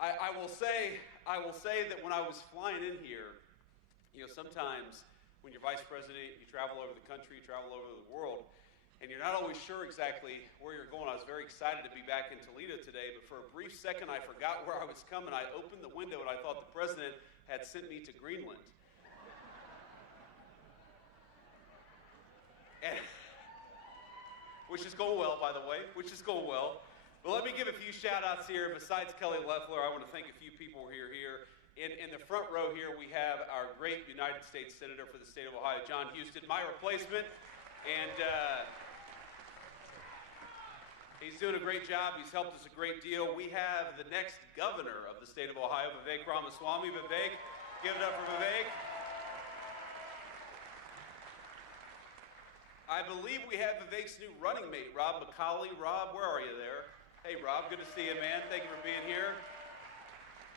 I will say that when I was flying in here, sometimes when you're vice president, you travel over the country, you travel over the world, and you're not always sure exactly where you're going. I was very excited to be back in Toledo today, but for a brief second I forgot where I was coming. I opened the window and I thought the president had sent me to Greenland. And, which is going well, by the way, which is going well. But let me give a few shout-outs here. Besides Kelly Loeffler, I want to thank a few people who are here. In the front row here, we have our great United States Senator for the state of Ohio, John Huston, my replacement. And he's doing a great job. He's helped us a great deal. We have the next governor of the state of Ohio, Vivek Ramaswamy. Vivek, give it up for Vivek. I believe we have Vivek's new running mate, Rob McCauley. Rob, where are you there? Hey, Rob, good to see you, man. Thank you for being here.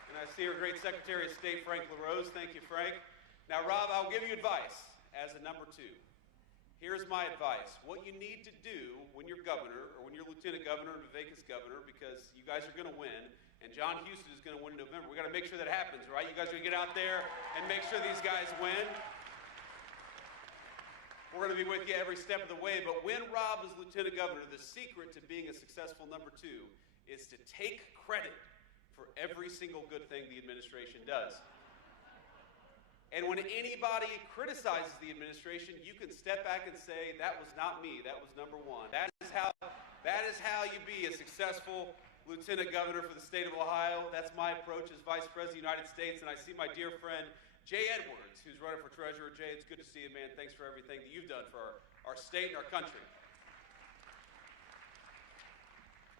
And I see our great Secretary of State, Frank LaRose. Thank you, Frank. Now, Rob, I'll give you advice as a number two. Here's my advice. What you need to do when you're governor, or when you're lieutenant governor and Vivek is governor, because you guys are going to win, and John Huston is going to win in November. We got to make sure that happens, right? You guys are going to get out there and make sure these guys win. We're going to be with you every step of the way, but when Rob is lieutenant governor, the secret to being a successful number two is to take credit for every single good thing the administration does. And when anybody criticizes the administration, you can step back and say, that was not me, that was number one. That is how you be a successful lieutenant governor for the state of Ohio. That's my approach as vice president of the United States, and I see my dear friend Jay Edwards, who's running for treasurer. Jay, it's good to see you, man. Thanks for everything that you've done for our state and our country.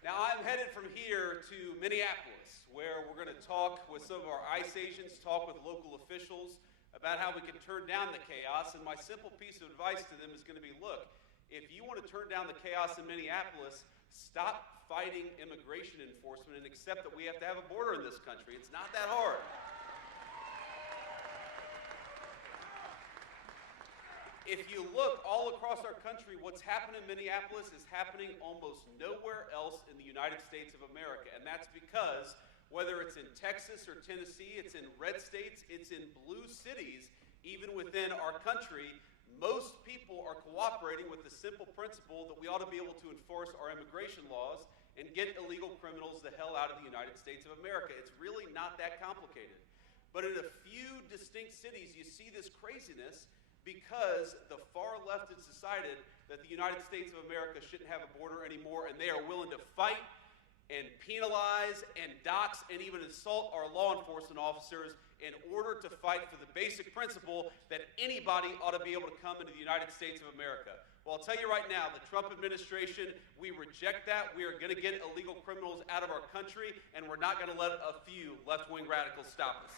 Now, I'm headed from here to Minneapolis, where we're going to talk with some of our ICE agents, talk with local officials about how we can turn down the chaos. And my simple piece of advice to them is going to be, look, if you want to turn down the chaos in Minneapolis, stop fighting immigration enforcement and accept that we have to have a border in this country. It's not that hard. If you look all across our country, what's happening in Minneapolis is happening almost nowhere else in the United States of America. And that's because whether it's in Texas or Tennessee, it's in red states, it's in blue cities, even within our country, most people are cooperating with the simple principle that we ought to be able to enforce our immigration laws and get illegal criminals the hell out of the United States of America. It's really not that complicated. But in a few distinct cities, you see this craziness because the far left has decided that the United States of America shouldn't have a border anymore, and they are willing to fight and penalize and dox and even assault our law enforcement officers in order to fight for the basic principle that anybody ought to be able to come into the United States of America. Well, I'll tell you right now, the Trump administration, we reject that. We are going to get illegal criminals out of our country, and we're not going to let a few left-wing radicals stop us.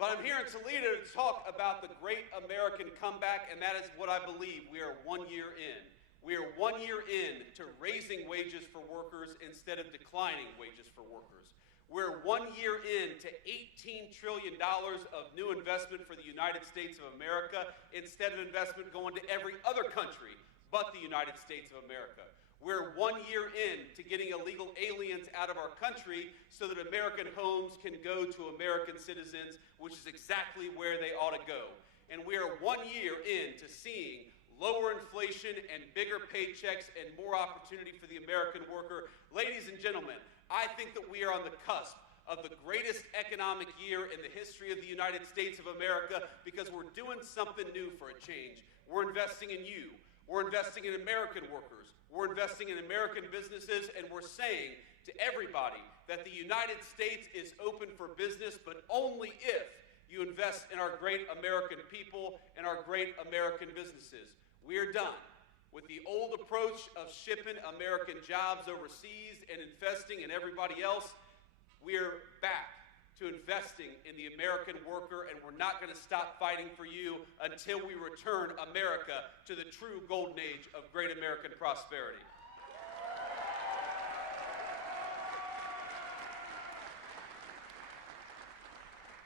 But I'm here in Toledo to talk about the great American comeback, and that is what I believe. We are 1 year in. We are 1 year in to raising wages for workers instead of declining wages for workers. We're 1 year in to $18 trillion of new investment for the United States of America instead of investment going to every other country but the United States of America. We're 1 year in to getting illegal aliens out of our country so that American homes can go to American citizens, which is exactly where they ought to go. And we are 1 year in to seeing lower inflation and bigger paychecks and more opportunity for the American worker. Ladies and gentlemen, I think that we are on the cusp of the greatest economic year in the history of the United States of America because we're doing something new for a change. We're investing in you. We're investing in American workers. We're investing in American businesses, and we're saying to everybody that the United States is open for business, but only if you invest in our great American people and our great American businesses. We are done with the old approach of shipping American jobs overseas and investing in everybody else. We are back to investing in the American worker, and we're not going to stop fighting for you until we return America to the true golden age of great American prosperity.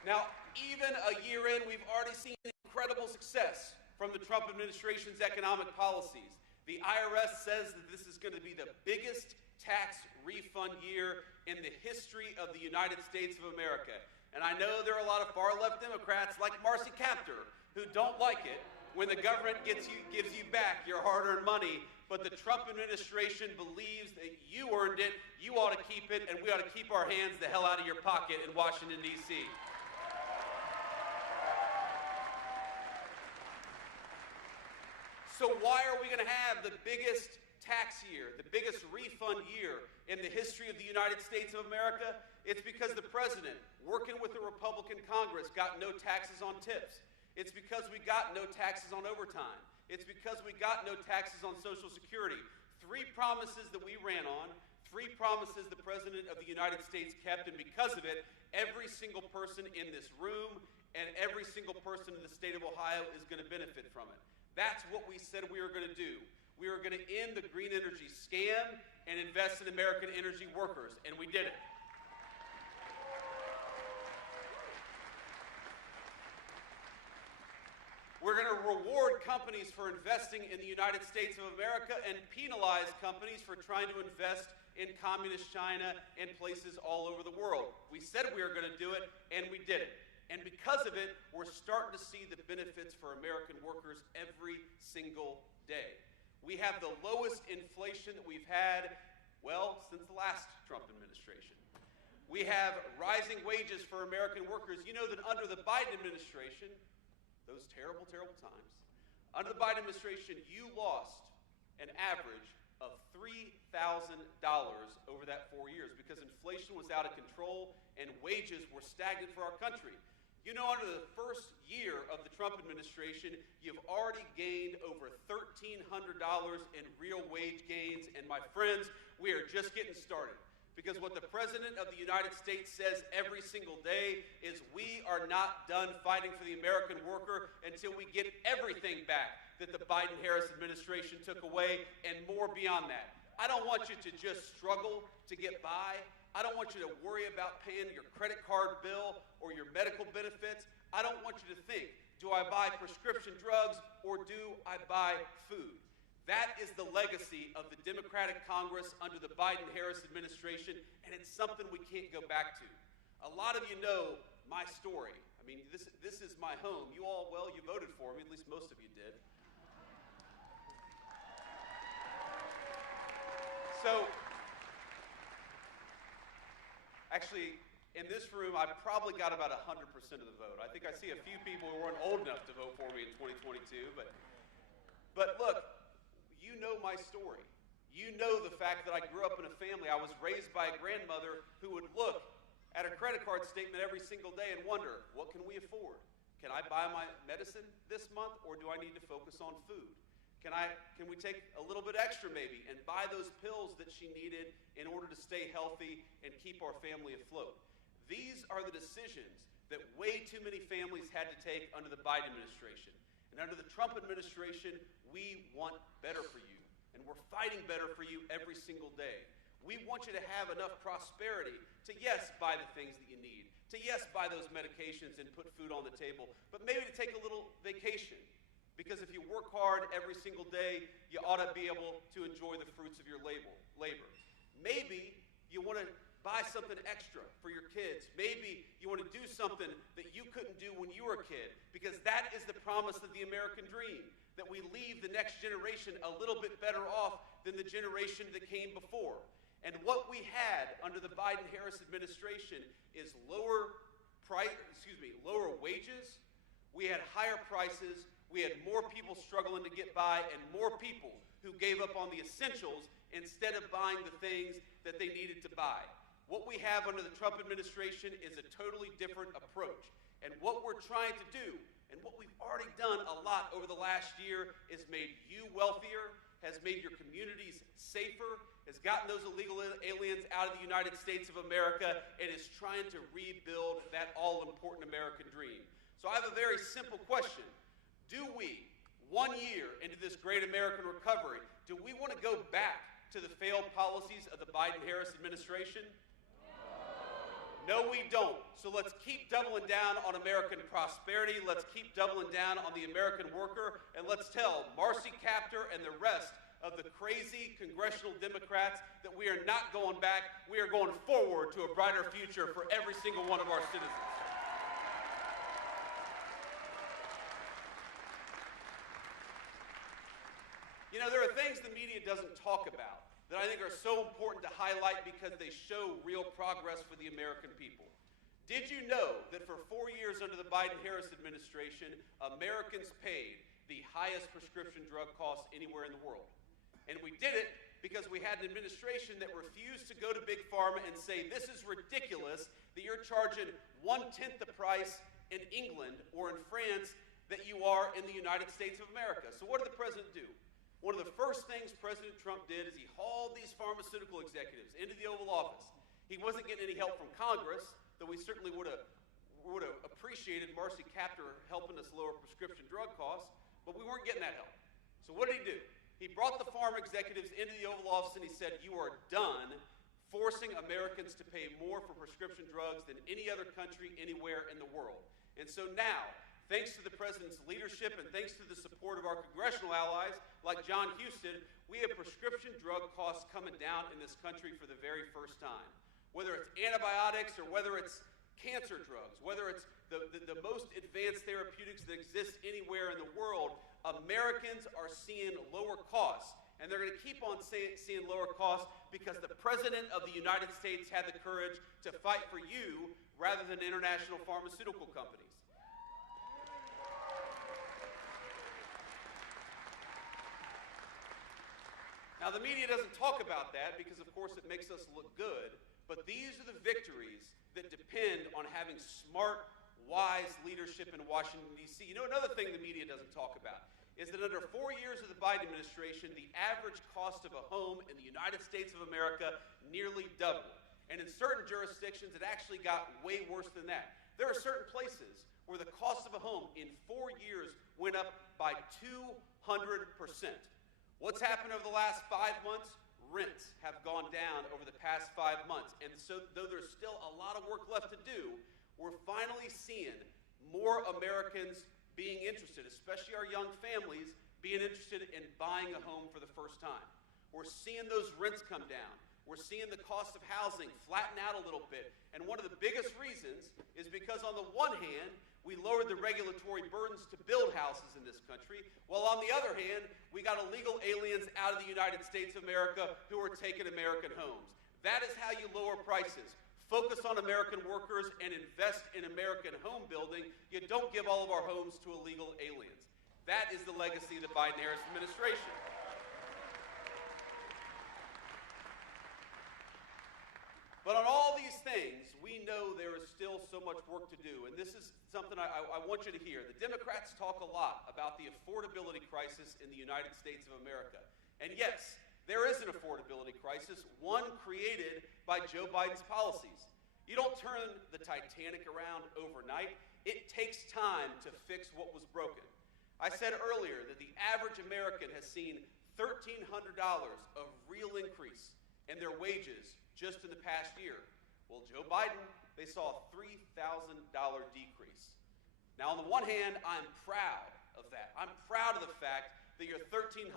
Now, even a year in, we've already seen incredible success from the Trump administration's economic policies. The IRS says that this is going to be the biggest tax refund year in the history of the United States of America. And I know there are a lot of far-left Democrats like Marcy Kaptur who don't like it when the government gives you back your hard-earned money, but the Trump administration believes that you earned it, you ought to keep it, and we ought to keep our hands the hell out of your pocket in Washington, D.C. So why are we going to have the biggest tax year, the biggest refund year in the history of the United States of America? It's because the president, working with the Republican Congress, got no taxes on tips. It's because we got no taxes on overtime. It's because we got no taxes on Social Security. 3 promises that we ran on, 3 promises the President of the United States kept, and because of it, every single person in this room and every single person in the state of Ohio is going to benefit from it. That's what we said we were going to do. We were going to end the green energy scam and invest in American energy workers, and we did it. We're going to reward companies for investing in the United States of America and penalize companies for trying to invest in communist China and places all over the world. We said we were going to do it, and we did it. And because of it, we're starting to see the benefits for American workers every single day. We have the lowest inflation that we've had, well, since the last Trump administration. We have rising wages for American workers. You know that under the Biden administration, those terrible, terrible times, under the Biden administration, you lost an average of $3,000 over that 4 years because inflation was out of control and wages were stagnant for our country. You know, under the first year of the Trump administration, you've already gained over $1,300 in real wage gains. And my friends, we are just getting started. Because what the President of the United States says every single day is we are not done fighting for the American worker until we get everything back that the Biden-Harris administration took away and more beyond that. I don't want you to just struggle to get by. I don't want you to worry about paying your credit card bill or your medical benefits. I don't want you to think, do I buy prescription drugs or do I buy food? That is the legacy of the Democratic Congress under the Biden-Harris administration, and it's something we can't go back to. A lot of you know my story. I mean, this is my home. You all, well, you voted for me, at least most of you did. So, actually, in this room, I probably got about 100% of the vote. I think I see a few people who weren't old enough to vote for me in 2022, but look, you know my story. You know the fact that I grew up in a family. I was raised by a grandmother who would look at a credit card statement every single day and wonder, what can we afford? Can I buy my medicine this month, or do I need to focus on food? Can we take a little bit extra maybe and buy those pills that she needed in order to stay healthy and keep our family afloat? These are the decisions that way too many families had to take under the Biden administration. And under the Trump administration, we want better for you. And we're fighting better for you every single day. We want you to have enough prosperity to, yes, buy the things that you need, to, yes, buy those medications and put food on the table, but maybe to take a little vacation. Because if you work hard every single day, you ought to be able to enjoy the fruits of your labor. Maybe you want to buy something extra for your kids. Maybe you want to do something that you couldn't do when you were a kid, because that is the promise of the American dream, that we leave the next generation a little bit better off than the generation that came before. And what we had under the Biden-Harris administration is lower wages, we had higher prices, we had more people struggling to get by, and more people who gave up on the essentials instead of buying the things that they needed to buy. What we have under the Trump administration is a totally different approach. And what we're trying to do, and what we've already done a lot over the last year, is made you wealthier, has made your communities safer, has gotten those illegal aliens out of the United States of America, and is trying to rebuild that all-important American dream. So I have a very simple question. Do we, 1 year into this great American recovery, do we want to go back to the failed policies of the Biden-Harris administration? No, we don't. So let's keep doubling down on American prosperity. Let's keep doubling down on the American worker. And let's tell Marcy Kaptur and the rest of the crazy congressional Democrats that we are not going back. We are going forward to a brighter future for every single one of our citizens. You know, there are things the media doesn't talk about that I think are so important to highlight because they show real progress for the American people. Did you know that for 4 years under the Biden-Harris administration, Americans paid the highest prescription drug costs anywhere in the world? And we did it because we had an administration that refused to go to Big Pharma and say, this is ridiculous that you're charging 1/10 the price in England or in France that you are in the United States of America. So what did the president do? One of the first things President Trump did is he hauled these pharmaceutical executives into the Oval Office. He wasn't getting any help from Congress, though we certainly would have appreciated Marcy Kaptur helping us lower prescription drug costs, but we weren't getting that help. So what did he do? He brought the pharma executives into the Oval Office and he said, you are done forcing Americans to pay more for prescription drugs than any other country anywhere in the world. And so now, thanks to the president's leadership and thanks to the support of our congressional allies like John Huston, we have prescription drug costs coming down in this country for the very first time. Whether it's antibiotics or whether it's cancer drugs, whether it's the most advanced therapeutics that exist anywhere in the world, Americans are seeing lower costs. And they're going to keep on seeing lower costs because the President of the United States had the courage to fight for you rather than international pharmaceutical companies. Now, the media doesn't talk about that because, of course, it makes us look good, but these are the victories that depend on having smart, wise leadership in Washington, D.C. You know, another thing the media doesn't talk about is that under 4 years of the Biden administration, the average cost of a home in the United States of America nearly doubled. And in certain jurisdictions, it actually got way worse than that. There are certain places where the cost of a home in 4 years went up by 200%. What's happened over the last 5 months? Rents have gone down over the past 5 months. And so though there's still a lot of work left to do, we're finally seeing more Americans being interested, especially our young families, being interested in buying a home for the first time. We're seeing those rents come down. We're seeing the cost of housing flatten out a little bit. And one of the biggest reasons is because on the one hand, we lowered the regulatory burdens to build houses in this country, while on the other hand, we got illegal aliens out of the United States of America who are taking American homes. That is how you lower prices. Focus on American workers and invest in American home building. You don't give all of our homes to illegal aliens. That is the legacy of the Biden-Harris administration. But on all these things, we know there is still so much work to do, and this is something I want you to hear. The Democrats talk a lot about the affordability crisis in the United States of America. And yes, there is an affordability crisis, one created by Joe Biden's policies. You don't turn the Titanic around overnight. It takes time to fix what was broken. I said earlier that the average American has seen $1,300 of real increase in their wages just in the past year. Well, Joe Biden, they saw a $3,000 decrease. Now, on the one hand, I'm proud of that. I'm proud of the fact that you're $1,300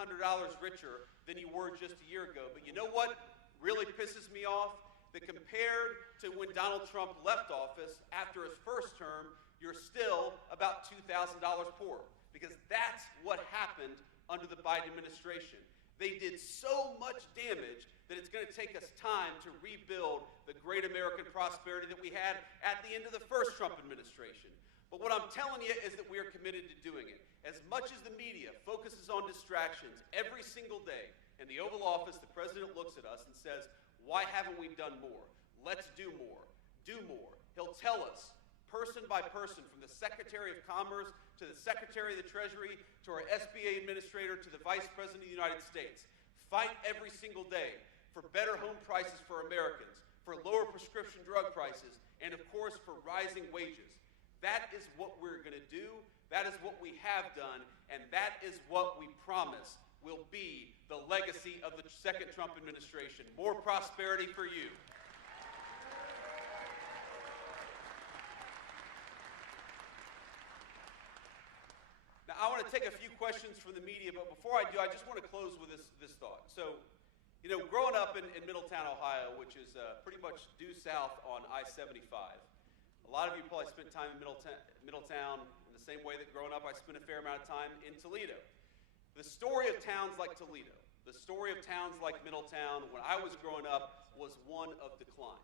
richer than you were just a year ago. But you know what really pisses me off? That compared to when Donald Trump left office after his first term, you're still about $2,000 poorer. Because that's what happened under the Biden administration. They did so much damage that it's going to take us time to rebuild the great American prosperity that we had at the end of the first Trump administration. But what I'm telling you is that we are committed to doing it. As much as the media focuses on distractions every single day, in the Oval Office, the president looks at us and says, why haven't we done more? Let's do more. Do more. He'll tell us, person by person, from the Secretary of Commerce to the Secretary of the Treasury to our SBA administrator to the Vice President of the United States, fight every single day for better home prices for Americans, for lower prescription drug prices, and of course for rising wages. That is what we're going to do, that is what we have done, and that is what we promise will be the legacy of the second Trump administration. More prosperity for you. Now, I want to take a few questions from the media, but before I do, I just want to close with this thought. You know, growing up in Middletown, Ohio, which is pretty much due south on I-75, a lot of you probably spent time in Middletown in the same way that growing up I spent a fair amount of time in Toledo. The story of towns like Toledo, the story of towns like Middletown when I was growing up was one of decline.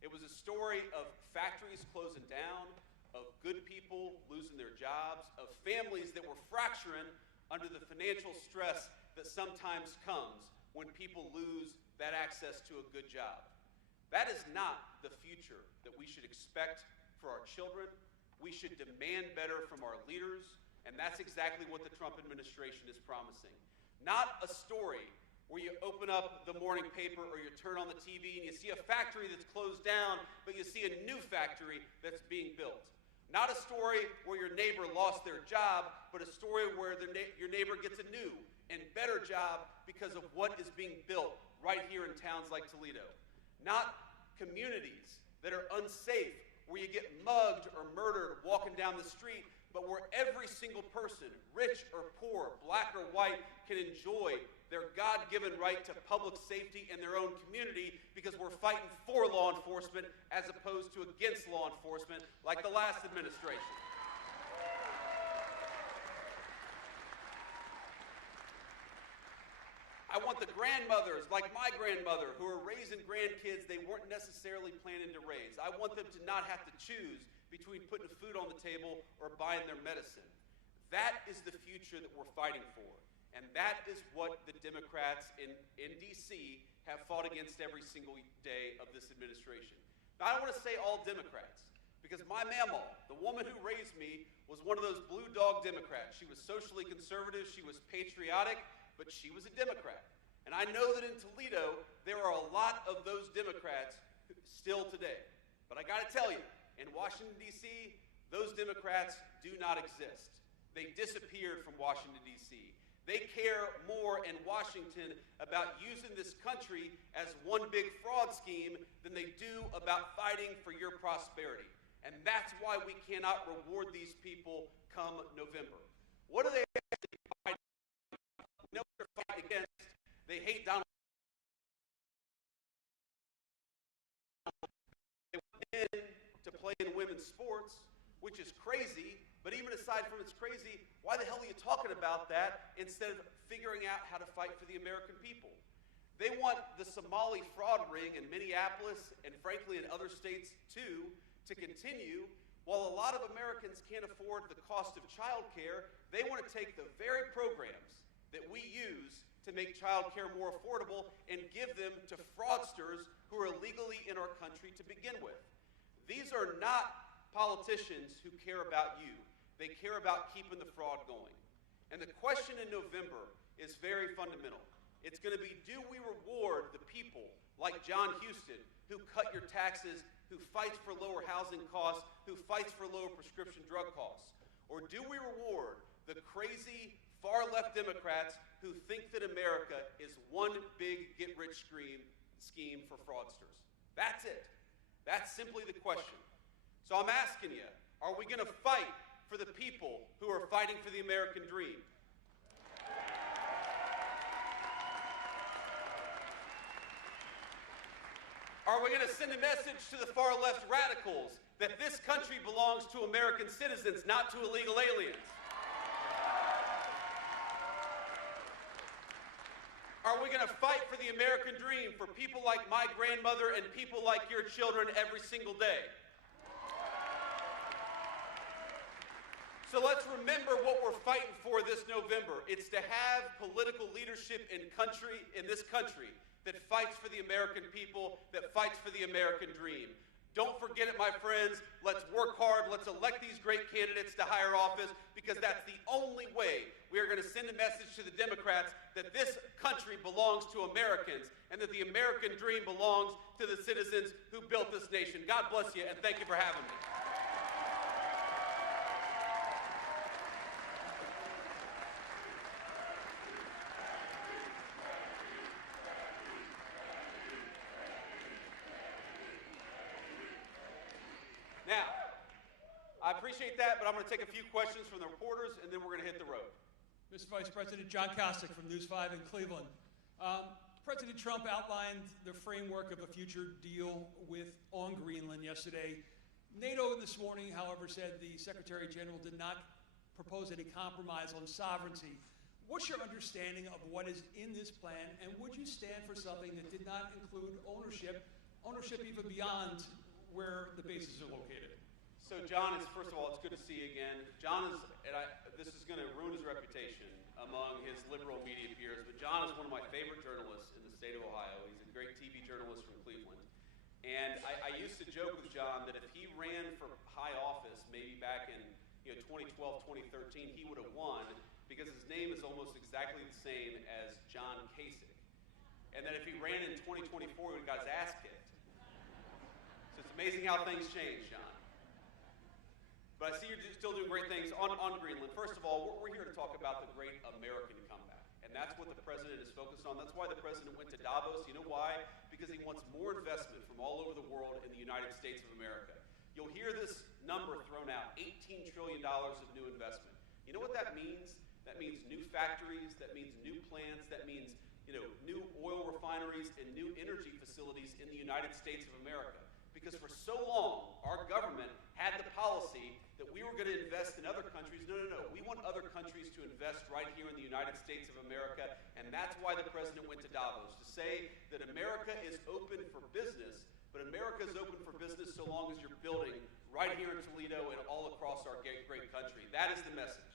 It was a story of factories closing down, of good people losing their jobs, of families that were fracturing under the financial stress that sometimes comes when people lose that access to a good job. That is not the future that we should expect for our children. We should demand better from our leaders, and that's exactly what the Trump administration is promising. Not a story where you open up the morning paper or you turn on the TV and you see a factory that's closed down, but you see a new factory that's being built. Not a story where your neighbor lost their job, but a story where your neighbor gets a new and better job because of what is being built right here in towns like Toledo. Not communities that are unsafe, where you get mugged or murdered walking down the street, but where every single person, rich or poor, black or white, can enjoy their God-given right to public safety in their own community because we're fighting for law enforcement as opposed to against law enforcement like the last administration. I want the grandmothers, like my grandmother, who are raising grandkids they weren't necessarily planning to raise. I want them to not have to choose between putting food on the table or buying their medicine. That is the future that we're fighting for. And that is what the Democrats in D.C. have fought against every single day of this administration. Now, I don't want to say all Democrats, because my mamaw, the woman who raised me, was one of those blue dog Democrats. She was socially conservative, she was patriotic, but she was a Democrat. And I know that in Toledo, there are a lot of those Democrats still today. But I got to tell you, in Washington, D.C., those Democrats do not exist. They disappeared from Washington, D.C. They care more in Washington about using this country as one big fraud scheme than they do about fighting for your prosperity. And that's why we cannot reward these people come November. What are they actually fighting? You know what they're fighting against? They hate Donald Trump. They went in to play in women's sports, which is crazy, but even aside from it's crazy, why the hell are you talking about that instead of figuring out how to fight for the American people? They want the Somali fraud ring in Minneapolis and frankly in other states too to continue. While a lot of Americans can't afford the cost of child care, they want to take the very programs that we use to make child care more affordable and give them to fraudsters who are illegally in our country to begin with. These are not politicians who care about you. They care about keeping the fraud going. And the question in November is very fundamental. It's going to be, do we reward the people like John Houston, who cut your taxes, who fights for lower housing costs, who fights for lower prescription drug costs? Or do we reward the crazy far-left Democrats who think that America is one big get-rich-scheme for fraudsters? That's it. That's simply the question. So I'm asking you, are we going to fight for the people who are fighting for the American dream? Are we going to send a message to the far-left radicals that this country belongs to American citizens, not to illegal aliens? Are we going to fight for the American dream for people like my grandmother and people like your children every single day? So let's remember what we're fighting for this November. It's to have political leadership in this country that fights for the American people, that fights for the American dream. Don't forget it, my friends. Let's work hard. Let's elect these great candidates to higher office, because that's the only way we are going to send a message to the Democrats that this country belongs to Americans and that the American dream belongs to the citizens who built this nation. God bless you, and thank you for having me. Now, I appreciate that, but I'm going to take a few questions from the reporters, and then we're going to hit the road. Mr. Vice President, John Kostic from News 5 in Cleveland. President Trump outlined the framework of a future deal on Greenland yesterday. NATO this morning, however, said the Secretary General did not propose any compromise on sovereignty. What's your understanding of what is in this plan, and would you stand for something that did not include ownership even beyond where the bases are located? So John, first of all, it's good to see you again. John is, this is going to ruin his reputation among his liberal media peers, but John is one of my favorite journalists in the state of Ohio. He's a great TV journalist from Cleveland. And I used to joke with John that if he ran for high office, maybe back in 2012, 2013, he would have won, because his name is almost exactly the same as John Kasich. And that if he ran in 2024, he would have got his ass kicked. So it's amazing how things change, John. But I see you're still doing great things on Greenland. First of all, we're here to talk about the great American comeback. And that's what the president is focused on. That's why the president went to Davos. You know why? Because he wants more investment from all over the world in the United States of America. You'll hear this number thrown out, $18 trillion of new investment. You know what that means? That means new factories, that means new plants, that means new oil refineries and new energy facilities in the United States of America. Because for so long, our government had the policy that we were going to invest in other countries. No. We want other countries to invest right here in the United States of America, and that's why the president went to Davos, to say that America is open for business, but America is open for business so long as you're building right here in Toledo and all across our great country. That is the message.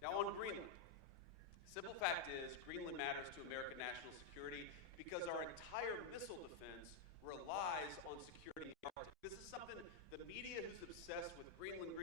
Now on Greenland, simple fact is Greenland matters to American national security because our entire missile defense relies on security in the Arctic. This is something the media who's obsessed with Greenland,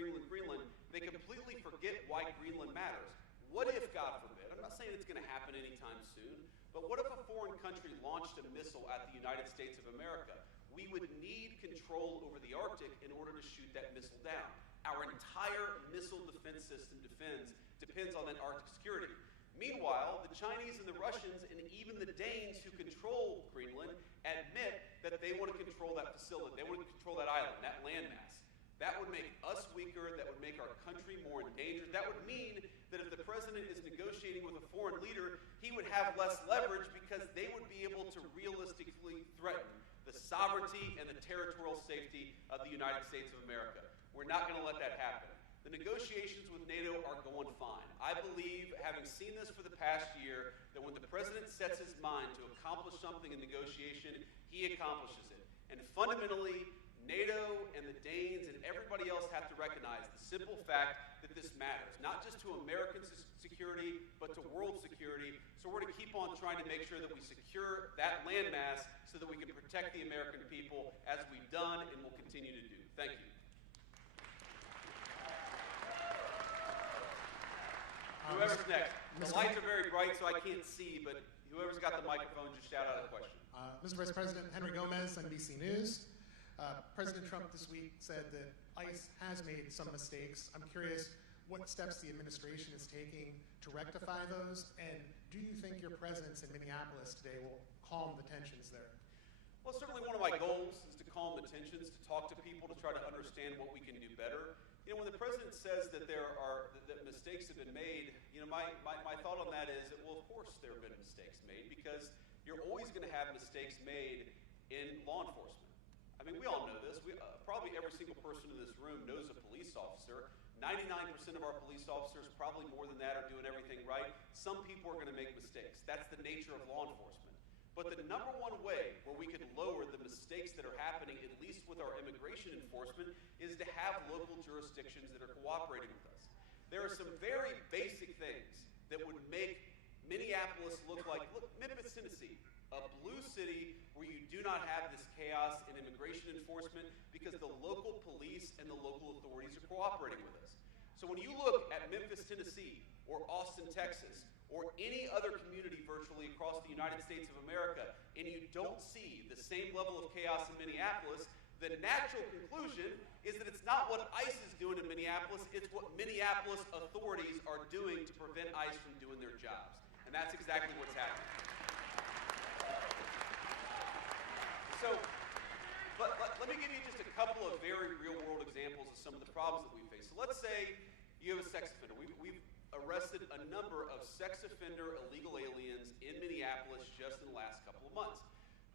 they completely forget why Greenland matters. What if, God forbid, I'm not saying it's going to happen anytime soon, but what if a foreign country launched a missile at the United States of America? We would need control over the Arctic in order to shoot that missile down. Our entire missile defense system depends on that Arctic security. Meanwhile, the Chinese and the Russians and even the Danes who control Greenland admit that they want to control that facility. They want to control that island, that landmass. That would make us weaker. That would make our country more endangered. That would mean that if the president is negotiating with a foreign leader, he would have less leverage because they would be able to realistically threaten the sovereignty and the territorial safety of the United States of America. We're not going to let that happen. The negotiations with NATO are going fine. I believe, having seen this for the past year, that when the president sets his mind to accomplish something in negotiation, he accomplishes it. And fundamentally, NATO and the Danes and everybody else have to recognize the simple fact that this matters, not just to American security, but to world security. So we're going to keep on trying to make sure that we secure that landmass so that we can protect the American people, as we've done and will continue to do. Thank you. Whoever's next. The lights are very bright, so I can't see, but whoever's got the microphone, just shout out a question. Mr. Vice President, Henry Gomez, NBC News. President Trump this week said that ICE has made some mistakes. I'm curious what steps the administration is taking to rectify those, and do you think your presence in Minneapolis today will calm the tensions there? Well, certainly one of my goals is to calm the tensions, to talk to people, to try to understand what we can do better. When the president says that that mistakes have been made, my thought on that is that, well, of course there have been mistakes made, because you're always going to have mistakes made in law enforcement. I mean, we all know this. Probably every single person in this room knows a police officer. 99% of our police officers, probably more than that, are doing everything right. Some people are going to make mistakes. That's the nature of law enforcement. But the number one way where we can lower the mistakes that are happening, at least with our immigration enforcement, is to have local jurisdictions that are cooperating with us. There are some very basic things that would make Minneapolis look Memphis, Tennessee, a blue city where you do not have this chaos in immigration enforcement because the local police and the local authorities are cooperating with us. So when you look at Memphis, Tennessee, or Austin, Texas, or any other community virtually across the United States of America, and you don't see the same level of chaos in Minneapolis, the natural conclusion is that it's not what ICE is doing in Minneapolis, it's what Minneapolis authorities are doing to prevent ICE from doing their jobs. And that's exactly what's happening. So, let me give you just a couple of very real-world examples of some of the problems that we face. So let's say you have a sex offender. We've arrested a number of sex offender illegal aliens in Minneapolis just in the last couple of months.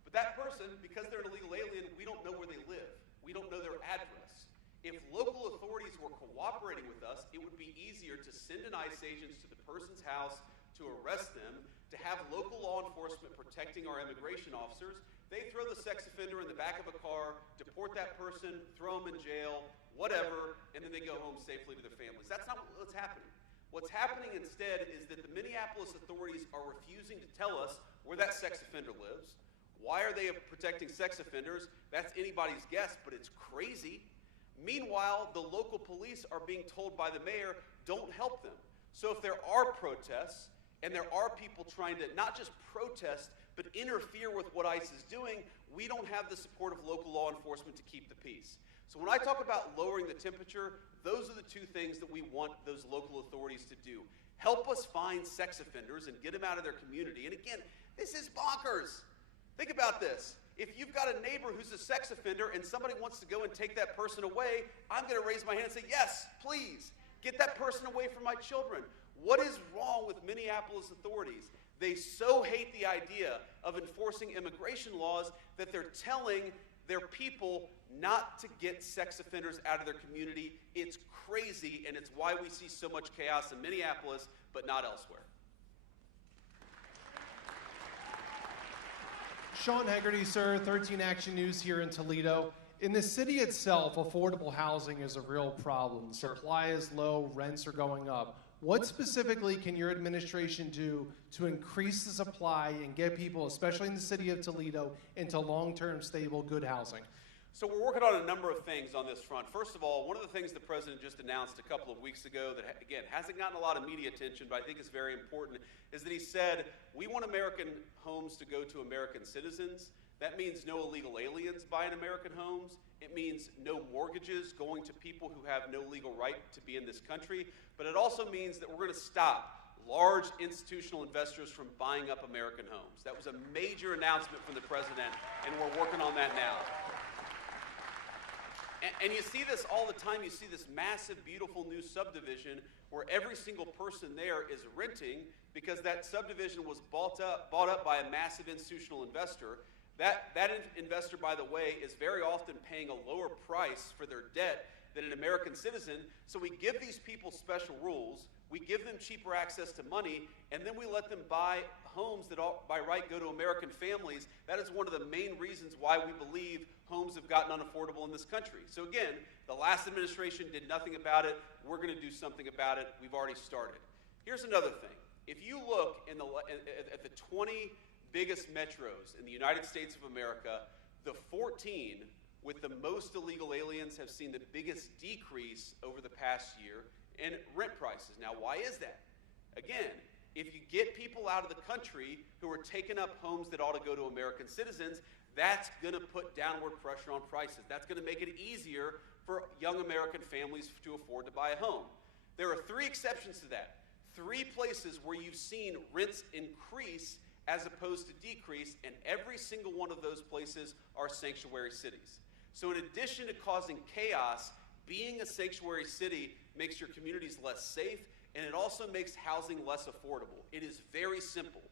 But that person, because they're an illegal alien, we don't know where they live. We don't know their address. If local authorities were cooperating with us, it would be easier to send an ICE agent to the person's house to arrest them, to have local law enforcement protecting our immigration officers. They throw the sex offender in the back of a car, deport that person, throw them in jail, whatever, and then they go home safely to their families. That's not what's happening. What's happening instead is that the Minneapolis authorities are refusing to tell us where that sex offender lives. Why are they protecting sex offenders? That's anybody's guess, but it's crazy. Meanwhile, the local police are being told by the mayor, don't help them. So if there are protests, and there are people trying to not just protest, but interfere with what ICE is doing, we don't have the support of local law enforcement to keep the peace. So when I talk about lowering the temperature, those are the two things that we want those local authorities to do. Help us find sex offenders and get them out of their community. And again, this is bonkers. Think about this. If you've got a neighbor who's a sex offender and somebody wants to go and take that person away, I'm going to raise my hand and say, yes, please, get that person away from my children. What is wrong with Minneapolis authorities? They so hate the idea of enforcing immigration laws that they're telling their people not to get sex offenders out of their community. It's crazy, and it's why we see so much chaos in Minneapolis, but not elsewhere. Sean Hegarty, sir, 13 Action News here in Toledo. In the city itself, affordable housing is a real problem. Supply is low, rents are going up. What specifically can your administration do to increase the supply and get people, especially in the city of Toledo, into long-term, stable, good housing? So we're working on a number of things on this front. First of all, one of the things the president just announced a couple of weeks ago that, again, hasn't gotten a lot of media attention, but I think is very important, is that he said, we want American homes to go to American citizens. That means no illegal aliens buying American homes. It means no mortgages going to people who have no legal right to be in this country. But it also means that we're going to stop large institutional investors from buying up American homes. That was a major announcement from the president, and we're working on that now. And you see this all the time. You see this massive, beautiful new subdivision where every single person there is renting because that subdivision was bought up by a massive institutional investor. That investor, by the way, is very often paying a lower price for their debt than an American citizen. So we give these people special rules, we give them cheaper access to money, and then we let them buy homes that by right go to American families. That is one of the main reasons why we believe homes have gotten unaffordable in this country. So again, the last administration did nothing about it. We're going to do something about it. We've already started. Here's another thing. If you look at the 20 biggest metros in the United States of America, the 14 with the most illegal aliens have seen the biggest decrease over the past year in rent prices. Now, why is that? Again, if you get people out of the country who are taking up homes that ought to go to American citizens, that's going to put downward pressure on prices. That's going to make it easier for young American families to afford to buy a home. There are 3 exceptions to that. 3 places where you've seen rents increase as opposed to decrease, and every single one of those places are sanctuary cities. So in addition to causing chaos, being a sanctuary city makes your communities less safe, and it also makes housing less affordable. It is very simple.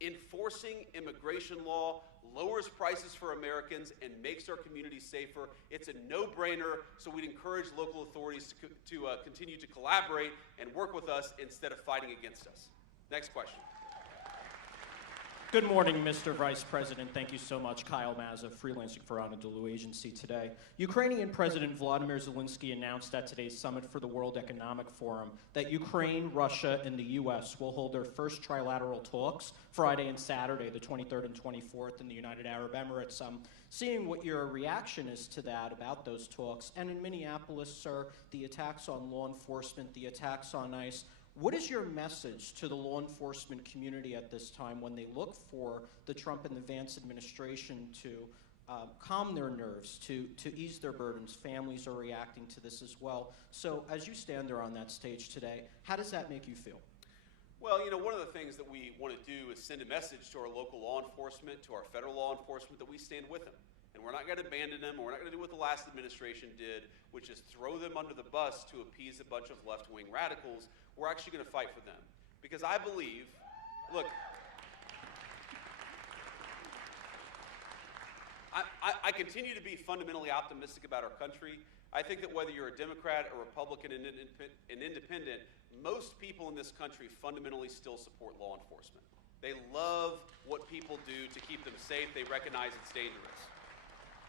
Enforcing immigration law lowers prices for Americans and makes our communities safer. It's a no-brainer, so we'd encourage local authorities to continue to collaborate and work with us instead of fighting against us. Next question. Good morning, Mr. Vice President. Thank you so much. Kyle Mazza, freelancing for Anadolu Agency today. Ukrainian President Vladimir Zelensky announced at today's summit for the World Economic Forum that Ukraine, Russia, and the U.S. will hold their first trilateral talks Friday and Saturday, the 23rd and 24th, in the United Arab Emirates. Seeing what your reaction is to that, about those talks, and in Minneapolis, sir, the attacks on law enforcement, the attacks on ICE, what is your message to the law enforcement community at this time when they look for the Trump and the Vance administration to calm their nerves, to ease their burdens? Families are reacting to this as well. So as you stand there on that stage today, how does that make you feel? Well, you know, one of the things that we want to do is send a message to our local law enforcement, to our federal law enforcement, that we stand with them. And we're not going to abandon them, and we're not going to do what the last administration did, which is throw them under the bus to appease a bunch of left-wing radicals. We're actually going to fight for them. Because I believe, look, I continue to be fundamentally optimistic about our country. I think that whether you're a Democrat, a Republican, an independent, most people in this country fundamentally still support law enforcement. They love what people do to keep them safe. They recognize it's dangerous.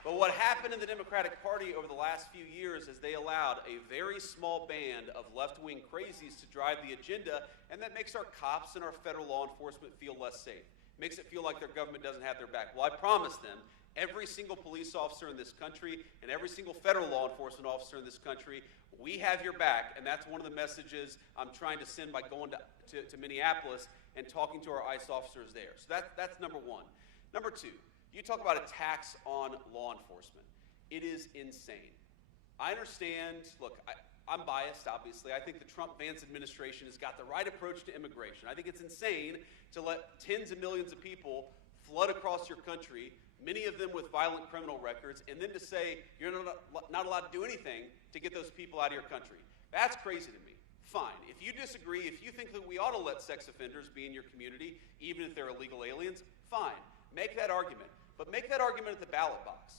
But what happened in the Democratic Party over the last few years is they allowed a very small band of left-wing crazies to drive the agenda, and that makes our cops and our federal law enforcement feel less safe. Makes it feel like their government doesn't have their back. Well, I promise them, every single police officer in this country and every single federal law enforcement officer in this country, we have your back, and that's one of the messages I'm trying to send by going to Minneapolis and talking to our ICE officers there. So that's number one. Number two, you talk about attacks on law enforcement. It is insane. I understand, look, I'm biased, obviously. I think the Trump-Vance administration has got the right approach to immigration. I think it's insane to let tens of millions of people flood across your country, many of them with violent criminal records, and then to say you're not allowed to do anything to get those people out of your country. That's crazy to me. Fine. If you disagree, if you think that we ought to let sex offenders be in your community, even if they're illegal aliens, fine. Make that argument. But make that argument at the ballot box.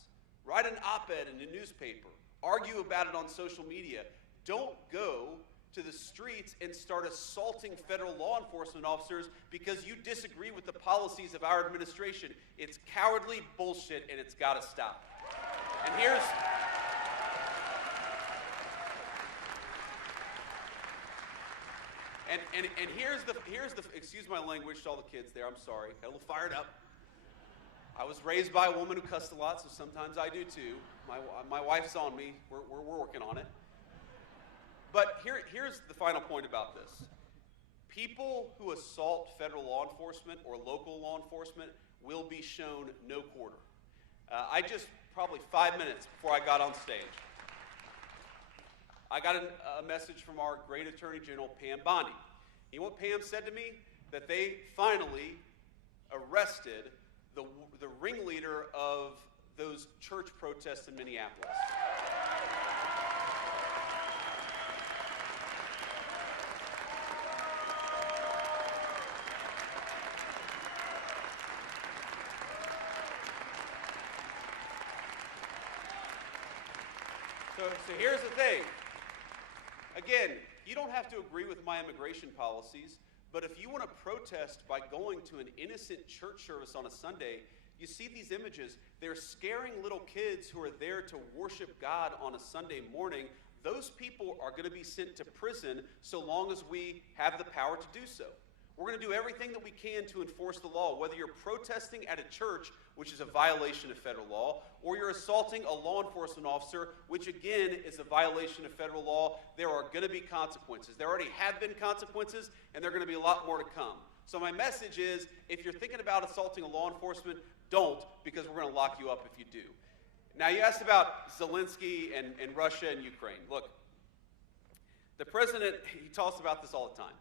Write an op-ed in a newspaper. Argue about it on social media. Don't go to the streets and start assaulting federal law enforcement officers because you disagree with the policies of our administration. It's cowardly bullshit, and it's got to stop. And here's the excuse my language to all the kids there. I'm sorry. Got a little fired up. I was raised by a woman who cussed a lot, so sometimes I do too. My wife's on me. We're working on it. But here's the final point about this. People who assault federal law enforcement or local law enforcement will be shown no quarter. I just, probably 5 minutes before I got on stage, I got a message from our great Attorney General, Pam Bondi. You know what Pam said to me? That they finally arrested the ringleader of those church protests in Minneapolis. So here's the thing. Again, you don't have to agree with my immigration policies, but if you want to protest by going to an innocent church service on a Sunday, you see these images. They're scaring little kids who are there to worship God on a Sunday morning. Those people are going to be sent to prison so long as we have the power to do so. We're going to do everything that we can to enforce the law, whether you're protesting at a church, which is a violation of federal law, or you're assaulting a law enforcement officer, which again is a violation of federal law. There are going to be consequences. There already have been consequences, and there are going to be a lot more to come. So my message is, if you're thinking about assaulting a law enforcement, don't, because we're going to lock you up if you do. Now, you asked about Zelensky and Russia and Ukraine. Look, the president, he talks about this all the time.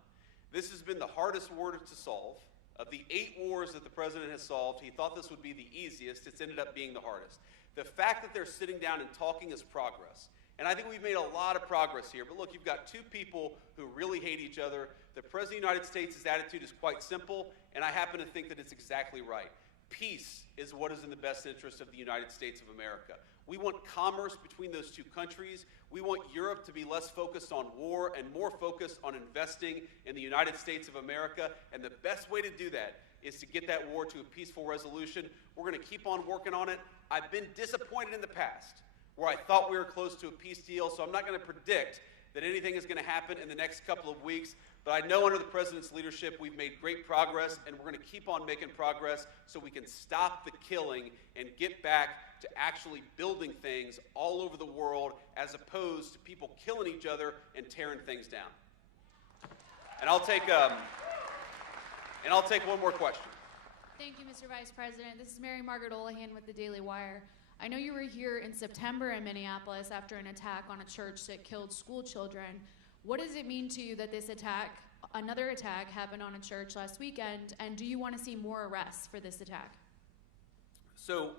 This has been the hardest war to solve. Of the 8 wars that the president has solved, he thought this would be the easiest. It's ended up being the hardest. The fact that they're sitting down and talking is progress. And I think we've made a lot of progress here. But look, you've got 2 people who really hate each other. The President of the United States' attitude is quite simple, and I happen to think that it's exactly right. Peace is what is in the best interest of the United States of America. We want commerce between those 2 countries. We want Europe to be less focused on war and more focused on investing in the United States of America. And the best way to do that is to get that war to a peaceful resolution. We're going to keep on working on it. I've been disappointed in the past where I thought we were close to a peace deal, so I'm not going to predict that anything is going to happen in the next couple of weeks. But I know under the president's leadership, we've made great progress, and we're going to keep on making progress so we can stop the killing and get back to actually building things all over the world as opposed to people killing each other and tearing things down. And I'll take one more question. Thank you, Mr. Vice President. This is Mary Margaret Olahan with the Daily Wire. I know you were here in September in Minneapolis after an attack on a church that killed school children. What does it mean to you that this attack, another attack, happened on a church last weekend, and do you want to see more arrests for this attack? So,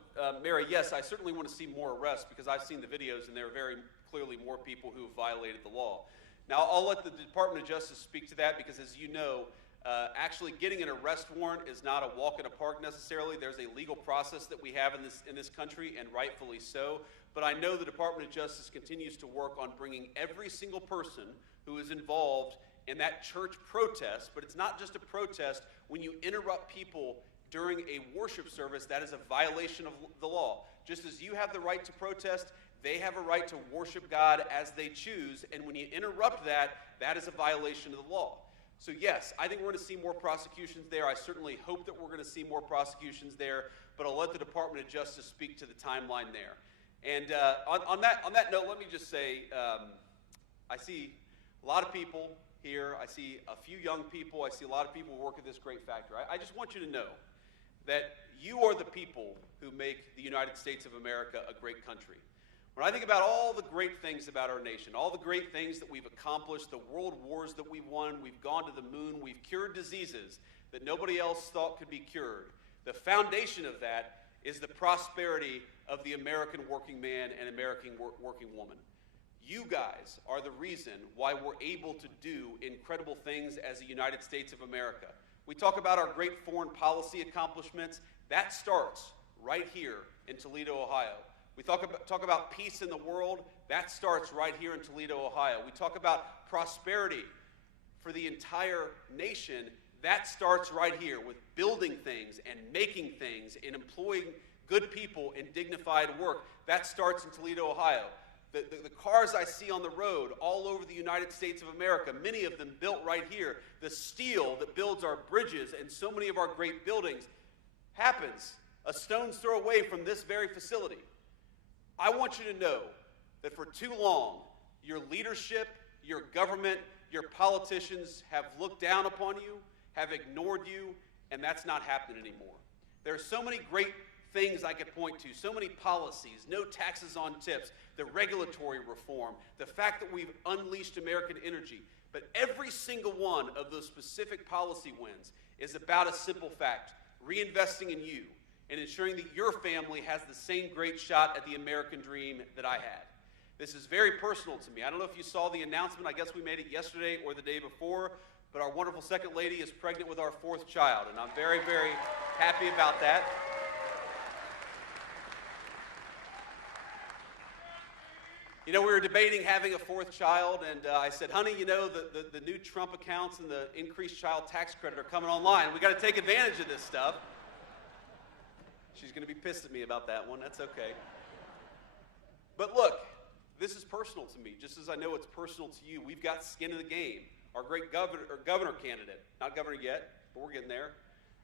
Mary, yes, I certainly want to see more arrests because I've seen the videos and there are very clearly more people who have violated the law. Now, I'll let the Department of Justice speak to that because, as you know, Actually getting an arrest warrant is not a walk in the park necessarily. There's a legal process that we have in this country, and rightfully so. But I know the Department of Justice continues to work on bringing every single person who is involved in that church protest. But it's not just a protest. When you interrupt people during a worship service, that is a violation of the law. Just as you have the right to protest, they have a right to worship God as they choose. And when you interrupt that, that is a violation of the law. So yes, I think we're going to see more prosecutions there. I certainly hope that we're going to see more prosecutions there, but I'll let the Department of Justice speak to the timeline there. And on that note, let me just say, I see a lot of people here. I see a few young people. I see a lot of people who work at this great factory. I just want you to know that you are the people who make the United States of America a great country. When I think about all the great things about our nation, all the great things that we've accomplished, the world wars that we've won, we've gone to the moon, we've cured diseases that nobody else thought could be cured. The foundation of that is the prosperity of the American working man and American working woman. You guys are the reason why we're able to do incredible things as the United States of America. We talk about our great foreign policy accomplishments. That starts right here in Toledo, Ohio. We talk about peace in the world. That starts right here in Toledo, Ohio. We talk about prosperity for the entire nation. That starts right here with building things and making things and employing good people in dignified work. That starts in Toledo, Ohio. The cars I see on the road all over the United States of America, many of them built right here. The steel that builds our bridges and so many of our great buildings happens a stone's throw away from this very facility. I want you to know that for too long, your leadership, your government, your politicians have looked down upon you, have ignored you, and that's not happening anymore. There are so many great things I could point to, so many policies, no taxes on tips, the regulatory reform, the fact that we've unleashed American energy. But every single one of those specific policy wins is about a simple fact: reinvesting in you and ensuring that your family has the same great shot at the American dream that I had. This is very personal to me. I don't know if you saw the announcement. I guess we made it yesterday or the day before, but our wonderful second lady is pregnant with our 4th child, and I'm very, very happy about that. You know, we were debating having a 4th child, and I said, honey, you know, the new Trump accounts and the increased child tax credit are coming online. We got to take advantage of this stuff. She's going to be pissed at me about that one. That's okay. But look, this is personal to me, just as I know it's personal to you. We've got skin in the game. Our great governor candidate, not governor yet, but we're getting there.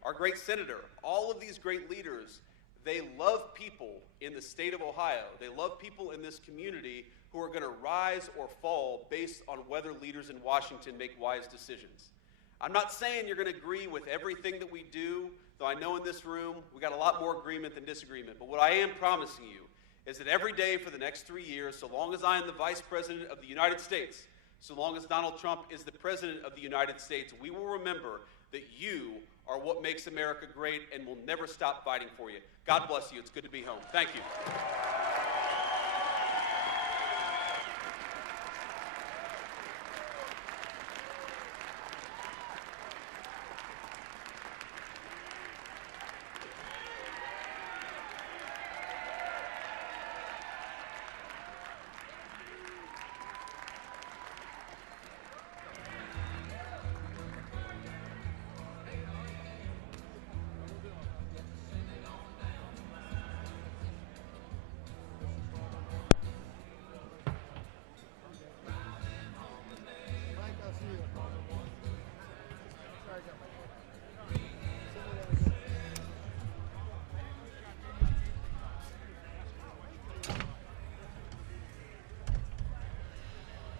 Our great senator, all of these great leaders, they love people in the state of Ohio. They love people in this community who are going to rise or fall based on whether leaders in Washington make wise decisions. I'm not saying you're going to agree with everything that we do, though I know in this room we got a lot more agreement than disagreement. But what I am promising you is that every day for the next 3 years, so long as I am the Vice President of the United States, so long as Donald Trump is the President of the United States, we will remember that you are what makes America great, and we'll never stop fighting for you. God bless you. It's good to be home. Thank you.